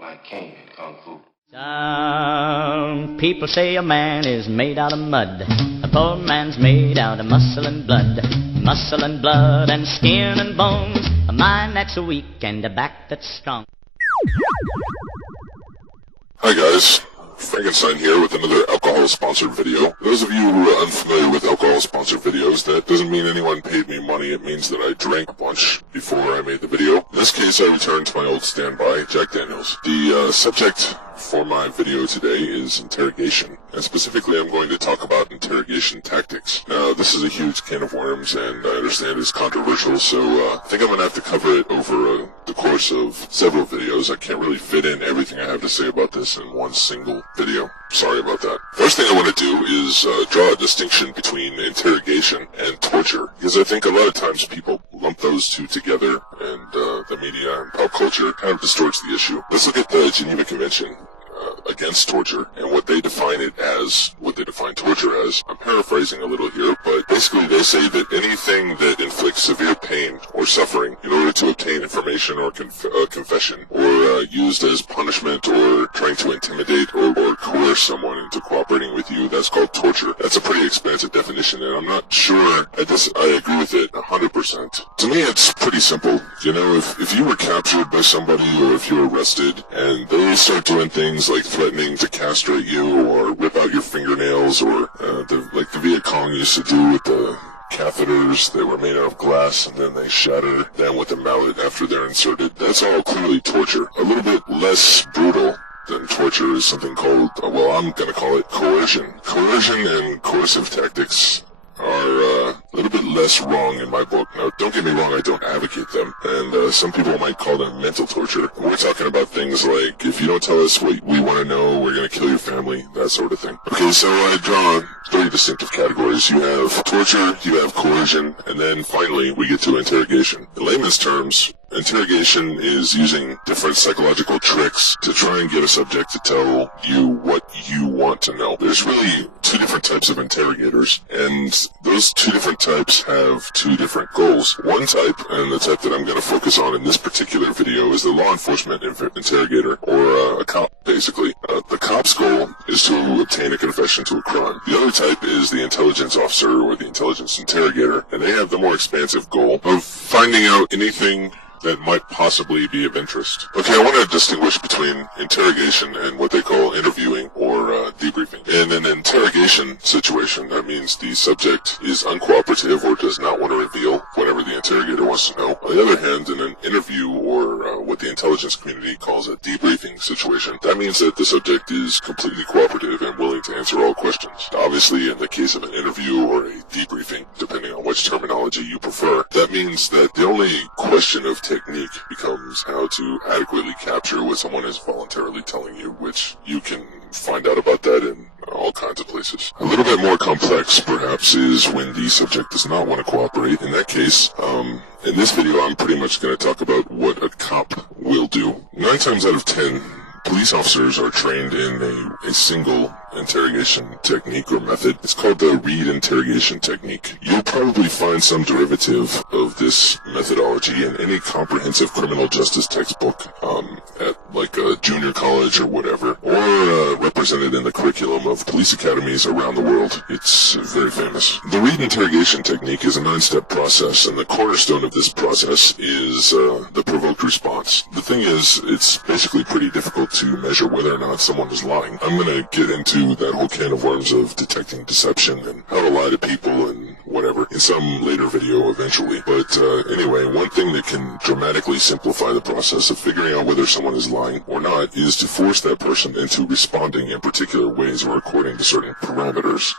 like king in Kung Fu. Some people say a man is made out of mud. A poor man's made out of muscle and blood. Muscle and blood and skin and bones. A mind that's weak and a back that's strong. Hi guys, Frankenstein here with another alcohol-sponsored video. Those of you who are unfamiliar with alcohol-sponsored videos, that doesn't mean anyone paid me money. It means that I drank a bunch before I made the video. In this case, I returned to my old standby, Jack Daniels. The subject for my video today is interrogation, and specifically I'm going to talk about interrogation tactics. Now, this is a huge can of worms, and I understand it's controversial, so I think I'm going to have to cover it over the course of several videos. I can't really fit in everything I have to say about this in one single video. Sorry about that. First thing I want to do is draw a distinction between interrogation and torture, because I think a lot of times people lump those two together, and the media and pop culture kind of distorts the issue. Let's look at the Geneva Convention against torture and what they define it as, what they define torture as. I'm paraphrasing a little here, but basically they say that anything that inflicts severe pain or suffering in order to obtain information or confession, or used as punishment or trying to intimidate or coerce someone into cooperating with you, that's called torture. That's a pretty expansive definition, and I'm not sure I agree with it 100%. To me, it's pretty simple. You know, if you were captured by somebody or if you're arrested and they start doing things like threatening to castrate you or rip out your fingernails, or like the Viet Cong used to do with the catheters that were made out of glass and then they shatter them with a mallet after they're inserted, that's all clearly torture. A little bit less brutal than torture is something called, well, I'm going to call it coercion. Coercion and coercive tactics are a little bit less wrong in my book. Now, don't get me wrong, I don't advocate them, and some people might call them mental torture. We're talking about things like, if you don't tell us what we want to know, we're going to kill your family, that sort of thing. Okay, so I draw three distinctive categories. You have torture, you have coercion, and then finally we get to interrogation. In layman's terms, interrogation is using different psychological tricks to try and get a subject to tell you what you want to know. There's really two different types of interrogators, and those two different types have two different goals. One type, and the type that I'm going to focus on in this particular video, is the law enforcement interrogator, or a cop, basically. The cop's goal is to obtain a confession to a crime. The other type is the intelligence officer, or the intelligence interrogator, and they have the more expansive goal of finding out anything that might possibly be of interest. Okay, I want to distinguish between interrogation and what they call interviewing or debriefing. In an interrogation situation, that means the subject is uncooperative or does not want to reveal whatever the interrogator wants to know. On the other hand, in an interview or what the intelligence community calls a debriefing situation, that means that the subject is completely cooperative and willing to answer all questions. Obviously, in the case of an interview or a debriefing, depending on which terminology you prefer, that means that the only question of technique becomes how to adequately capture what someone is voluntarily telling you, which you can find out about that in all kinds of places. A little bit more complex, perhaps, is when the subject does not want to cooperate. In that case, in this video, I'm pretty much going to talk about what a cop will do. 9 times out of 10, police officers are trained in a single interrogation technique or method. It's called the Reed interrogation technique. You'll probably find some derivative of this methodology in any comprehensive criminal justice textbook at like a junior college or whatever, or represented in the curriculum of police academies around the world. It's very famous. The Reed interrogation technique is a 9-step process, and the cornerstone of this process is the provoked response. The thing is, it's basically pretty difficult to measure whether or not someone is lying. I'm going to get into that whole can of worms of detecting deception and how to lie to people and whatever in some later video eventually. But anyway, one thing that can dramatically simplify the process of figuring out whether someone is lying or not is to force that person into responding in particular ways or according to certain parameters.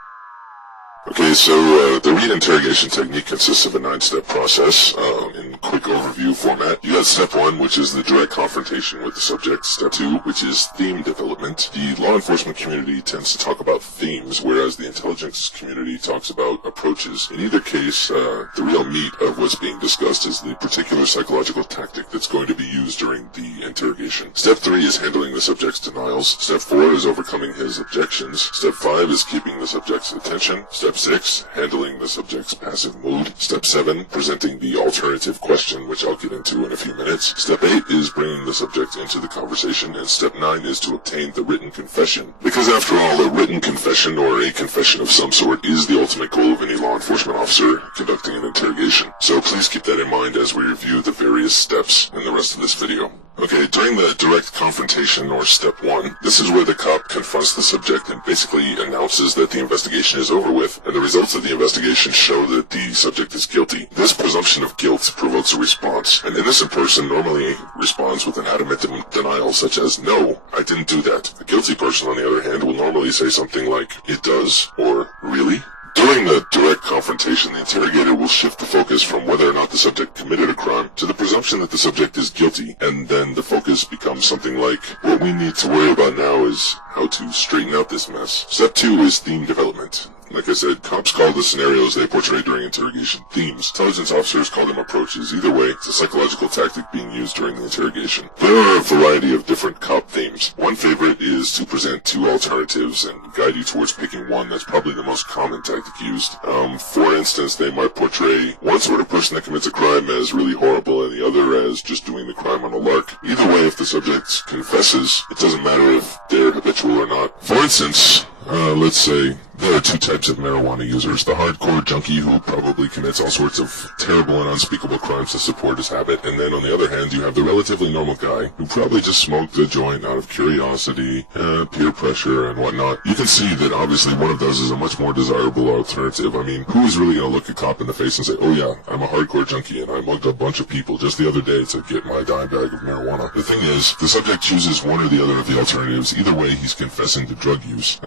Okay, so the Reed interrogation technique consists of a 9-step process in quick overview format. You got step 1, which is the direct confrontation with the subject. Step 2, which is theme development. The law enforcement community tends to talk about themes, whereas the intelligence community talks about approaches. In either case, the real meat of what's being discussed is the particular psychological tactic that's going to be used during the interrogation. Step 3 is handling the subject's denials. Step 4 is overcoming his objections. Step 5 is keeping the subject's attention. Step 6, handling the subject's passive mood. Step 7, presenting the alternative question, which I'll get into in a few minutes. Step 8 is bringing the subject into the conversation, and Step 9 is to obtain the written confession. Because after all, a written confession or a confession of some sort is the ultimate goal of any law enforcement officer conducting an interrogation. So please keep that in mind as we review the various steps in the rest of this video. Okay, during the direct confrontation, or Step 1, this is where the cop confronts the subject and basically announces that the investigation is over with, and the results of the investigation show that the subject is guilty. This presumption of guilt provokes a response. An innocent person normally responds with an adamant denial, such as, "No, I didn't do that." A guilty person, on the other hand, will normally say something like, "It does," or "Really?" During the direct confrontation, the interrogator will shift the focus from whether or not the subject committed a crime to the presumption that the subject is guilty, and then the focus becomes something like, "What we need to worry about now is how to straighten out this mess." Step 2 is theme development. Like I said, cops call the scenarios they portray during interrogation themes. Intelligence officers call them approaches. Either way, it's a psychological tactic being used during the interrogation. There are a variety of different cop themes. One favorite is to present two alternatives and guide you towards picking one. That's probably the most common tactic used. For instance, they might portray one sort of person that commits a crime as really horrible and the other as just doing the crime on a lark. Either way, if the subject confesses, it doesn't matter if they're habitual or not. For instance, let's say there are two types of marijuana users. The hardcore junkie who probably commits all sorts of terrible and unspeakable crimes to support his habit, and then on the other hand you have the relatively normal guy who probably just smoked a joint out of curiosity, peer pressure and whatnot. You can see that obviously one of those is a much more desirable alternative. I mean, who is really going to look a cop in the face and say, "Oh yeah, I'm a hardcore junkie and I mugged a bunch of people just the other day to get my dime bag of marijuana"? The thing is, the subject chooses one or the other of the alternatives. Either way, he's confessing to drug use.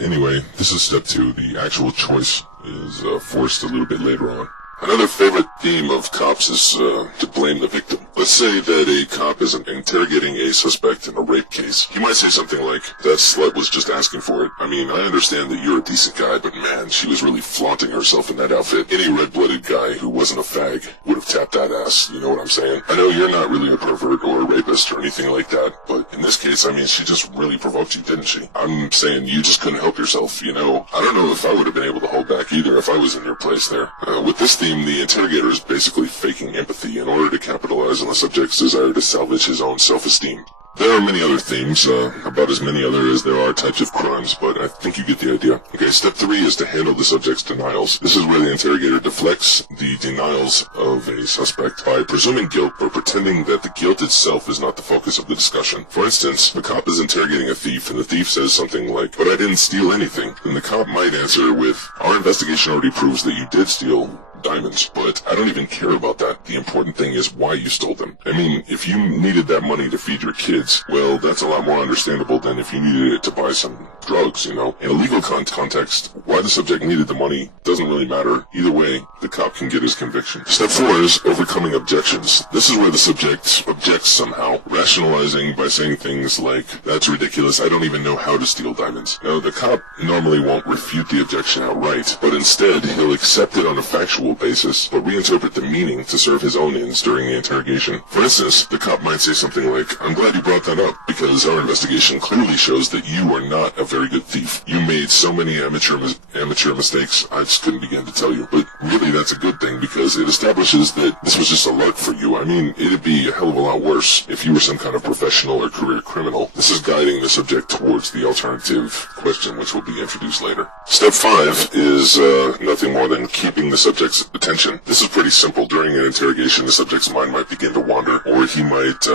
Anyway, this is Step 2. The actual choice is forced a little bit later on. Another favorite theme of cops is to blame the victim. Let's say that a cop is interrogating a suspect in a rape case. He might say something like, "That slut was just asking for it. I mean, I understand that you're a decent guy, but man, she was really flaunting herself in that outfit. Any red-blooded guy who wasn't a fag would have tapped that ass, you know what I'm saying? I know you're not really a pervert or a rapist or anything like that, but in this case, I mean, she just really provoked you, didn't she? I'm saying you just couldn't help yourself, you know? I don't know if I would have been able to hold back either if I was in your place there." With this theme, the interrogator is basically faking empathy in order to capitalize on the subject's desire to salvage his own self-esteem. There are many other themes, about as many other as there are types of crimes, but I think you get the idea. Okay, Step 3 is to handle the subject's denials. This is where the interrogator deflects the denials of any suspect by presuming guilt or pretending that the guilt itself is not the focus of the discussion. For instance, the cop is interrogating a thief, and the thief says something like, "But I didn't steal anything." Then the cop might answer with, "Our investigation already proves that you did steal diamonds, but I don't even care about that. The important thing is why you stole them. I mean, if you needed that money to feed your kids, well, that's a lot more understandable than if you needed it to buy some drugs, you know? In a legal context, why the subject needed the money doesn't really matter. Either way, the cop can get his conviction. Step 4 is overcoming objections. This is where the subject objects somehow, rationalizing by saying things like, "That's ridiculous, I don't even know how to steal diamonds." Now, the cop normally won't refute the objection outright, but instead, he'll accept it on a factual basis, but reinterpret the meaning to serve his own ends during the interrogation. For instance, the cop might say something like, "I'm glad you brought that up, because our investigation clearly shows that you are not a very good thief. You made so many amateur mistakes, I just couldn't begin to tell you." But really, that's a good thing, because it establishes that this was just a lark for you. I mean, it'd be a hell of a lot worse if you were some kind of professional or career criminal. This is guiding the subject towards the alternative question, which will be introduced later. Step 5 is nothing more than keeping the subject's attention. This is pretty simple. During an interrogation, the subject's mind might begin to wander, or he might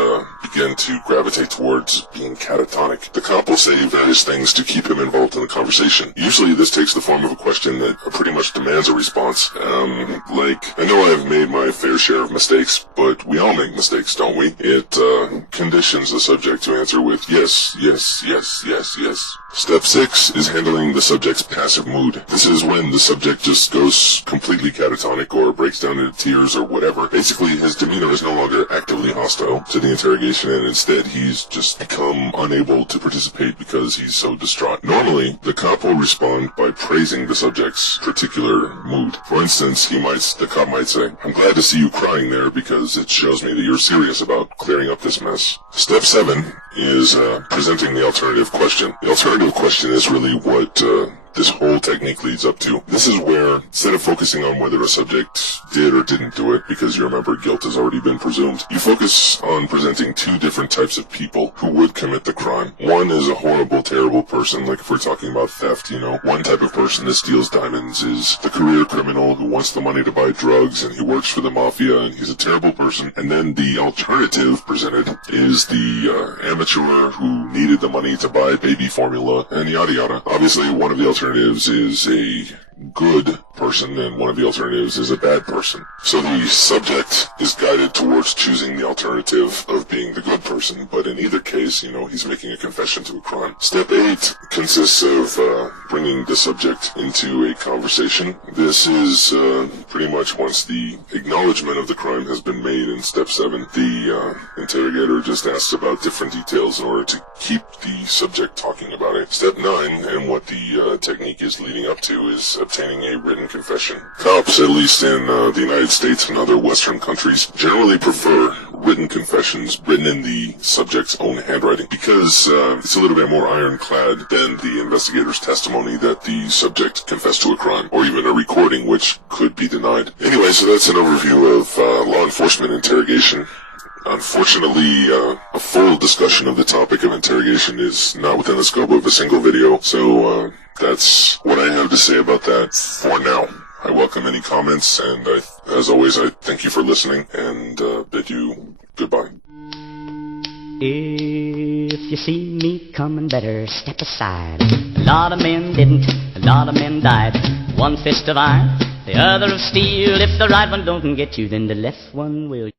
begin to gravitate towards being catatonic. The cop will say various things to keep him involved in the conversation. Usually this takes the form of a question that pretty much demands a response. Like, "I know I have made my fair share of mistakes, but we all make mistakes, don't we?" It conditions the subject to answer with yes, yes, yes, yes, yes. Step 6 is handling the subject's passive mood. This is when the subject just goes completely catatonic or breaks down into tears or whatever. Basically, his demeanor is no longer actively hostile to the interrogation, and instead he's just become unable to participate because he's so distraught. Normally, the cop will respond by praising the subject's particular mood. For instance, the cop might say, "I'm glad to see you crying there because it shows me that you're serious about clearing up this mess." Step 7 is presenting the alternative question. The alternative question is really what what this whole technique leads up to. This is where, instead of focusing on whether a subject did or didn't do it, because you remember guilt has already been presumed, you focus on presenting two different types of people who would commit the crime. One is a horrible, terrible person, like if we're talking about theft, one type of person that steals diamonds is the career criminal who wants the money to buy drugs, and he works for the mafia, and he's a terrible person. And then the alternative presented is the amateur who needed the money to buy baby formula, and yada yada. Obviously, one of the alternatives is a good person, and one of the alternatives is a bad person. So the subject is guided towards choosing the alternative of being the good person, but in either case, he's making a confession to a crime. Step 8 consists of bringing the subject into a conversation. This is pretty much once the acknowledgement of the crime has been made. In step 7, the interrogator just asks about different details in order to keep the subject talking about it. Step 9, and what the technique is leading up to, is obtaining a written confession. Cops, at least in the United States and other Western countries, generally prefer written confessions written in the subject's own handwriting because it's a little bit more ironclad than the investigator's testimony that the subject confessed to a crime, or even a recording which could be denied. Anyway, so that's an overview of law enforcement interrogation. Unfortunately, a full discussion of the topic of interrogation is not within the scope of a single video, so that's what I have to say about that for now. I welcome any comments, and as always, I thank you for listening, and bid you goodbye. If you see me coming, better step aside. A lot of men didn't, a lot of men died. One fist of iron, the other of steel. If the right one don't get you, then the left one will.